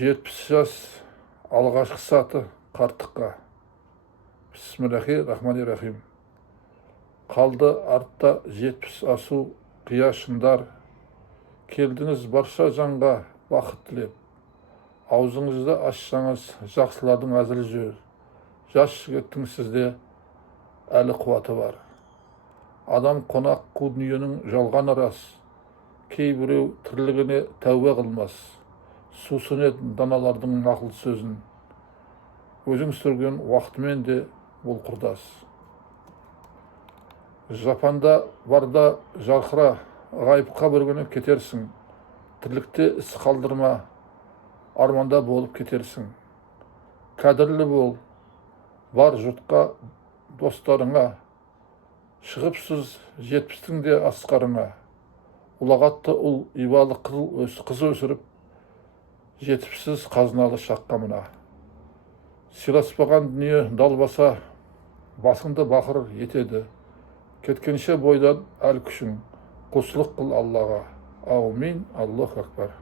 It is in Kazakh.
70 жас алғашқы саты қарттыққа. Бисмиллахи-рахмани-рахим. Қалды артта 70 асу қияшындар. Келдіңіз барша жанға бақыт тілеп. Аузыңызды ашсаңыз жақсылардың әзілі жүр. Жас жігіттің сізде әлі қуаты бар. Адам қонақ қу дүниенің жалғаны рас. Кейбіреу тірлігіне тәубе қылмас. Сусынет даналардың нақыл сөзін. Өзің сүрген уақытымен де бұл құрдас. Жапанда барда жарқыра, ғайыпқа бір күні кетерсің. Тірлікте іс қалдырма, арманда болып кетерсің. Қадірлі бол, бар жұртқа, достарыңа. Шығыпсыз 70-тің де асқарыңа. Ұлағатты ұл, ибалы қыз өсіріп, 70-сіз қазыналы шаққа мына. Сыйласпаған дүние далбаса, басыңды бақыр етеді. Кеткенше бойдан әл күшің, құлшылық қыл Аллаға. Аумин. Аллаху акбар.